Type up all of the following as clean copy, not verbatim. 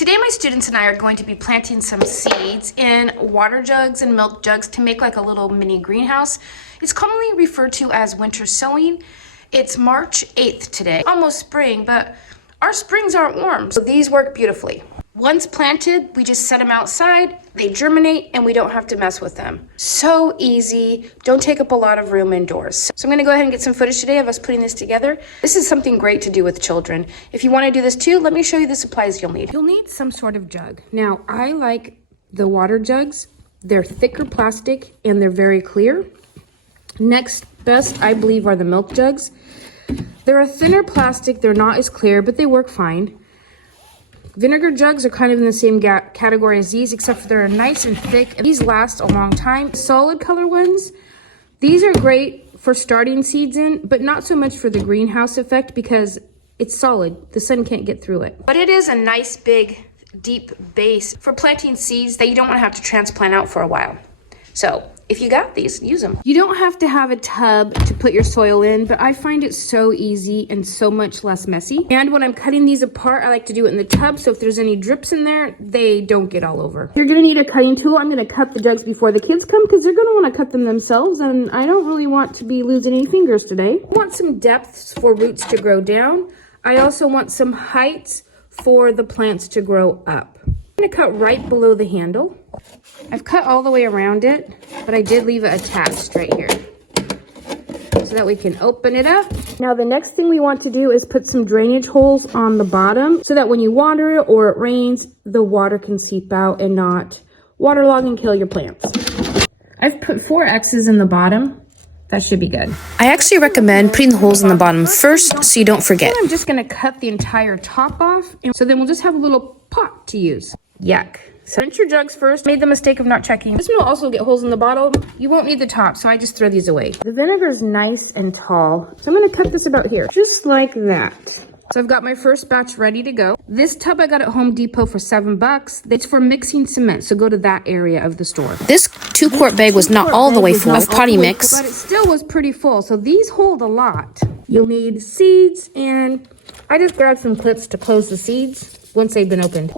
Today my students and I are going to be planting some seeds in water jugs and milk jugs to make like a little mini greenhouse. It's commonly referred to as winter sowing. It's March 8th today, almost spring, but our springs aren't warm, so these work beautifully. Once planted, we just set them outside, they germinate, and we don't have to mess with them. So easy, don't take up a lot of room indoors. So I'm gonna go ahead and get some footage today of us putting this together. This is something great to do with children. If you wanna do this too, let me show you the supplies you'll need. You'll need some sort of jug. Now, I like the water jugs. They're thicker plastic and they're very clear. Next best, I believe, are the milk jugs. They're a thinner plastic, they're not as clear, but they work fine. Vinegar jugs are kind of in the same category as these, except for they're nice and thick. These last a long time. Solid color ones, these are great for starting seeds in, but not so much for the greenhouse effect because it's solid. The sun can't get through it. But it is a nice, big, deep base for planting seeds that you don't want to have to transplant out for a while. So if you got these, use them. You don't have to have a tub to put your soil in, but I find it so easy and so much less messy. And when I'm cutting these apart, I like to do it in the tub, so if there's any drips in there, they don't get all over. You're gonna need a cutting tool. I'm gonna cut the jugs before the kids come because they're gonna wanna cut them themselves, and I don't really want to be losing any fingers today. I want some depths for roots to grow down. I also want some heights for the plants to grow up. I'm gonna cut right below the handle. I've cut all the way around it, but I did leave it attached right here so that we can open it up. Now the next thing we want to do is put some drainage holes on the bottom so that when you water it or it rains, the water can seep out and not waterlog and kill your plants. I've put 4 X's in the bottom. That should be good. I actually recommend putting the holes in the bottom first so you don't forget. I'm just gonna cut the entire top off, and so then we'll just have a little pot to use. Yuck. So rinse your jugs first. Made the mistake of not checking. This one will also get holes in the bottom. You won't need the top, so I just throw these away. The vinegar is nice and tall, so I'm gonna cut this about here, just like that. So I've got my first batch ready to go. This tub I got at Home Depot for $7. It's for mixing cement, so go to that area of the store. This 2-quart bag was not all the way full of potty mix, but it still was pretty full, so these hold a lot. You'll need seeds, and I just grabbed some clips to close the seeds once they've been opened.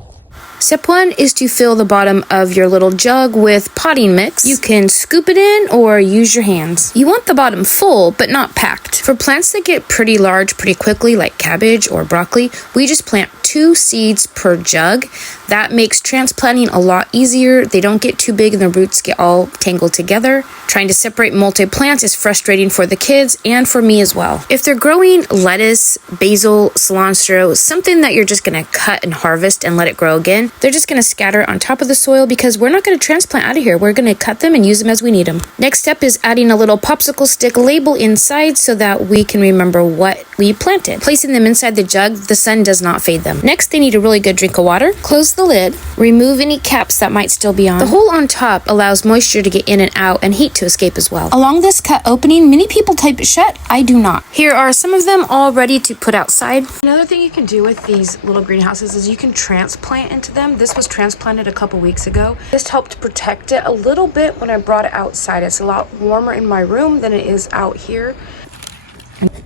Step 1 is to fill the bottom of your little jug with potting mix. You can scoop it in or use your hands. You want the bottom full, but not packed. For plants that get pretty large pretty quickly, like cabbage or broccoli, we just plant 2 seeds per jug. That makes transplanting a lot easier. They don't get too big and the roots get all tangled together. Trying to separate multi-plants is frustrating for the kids and for me as well. If they're growing lettuce, basil, cilantro, something that you're just gonna cut and harvest and let it grow again, they're just gonna scatter on top of the soil because we're not gonna transplant out of here. We're gonna cut them and use them as we need them. Next step is adding a little popsicle stick label inside so that we can remember what we planted. Placing them inside the jug, the sun does not fade them. Next, they need a really good drink of water. Close the lid. Remove any caps that might still be on. The hole on top allows moisture to get in and out and heat to escape as well. Along this cut opening, many people type it shut. I do not. Here are some of them all ready to put outside. Another thing you can do with these little greenhouses is you can transplant into them. This was transplanted a couple weeks ago. This helped protect it a little bit when I brought it outside. It's a lot warmer in my room than it is out here.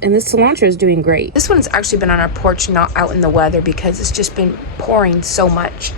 And this cilantro is doing great. This one's actually been on our porch, not out in the weather, because it's just been pouring so much.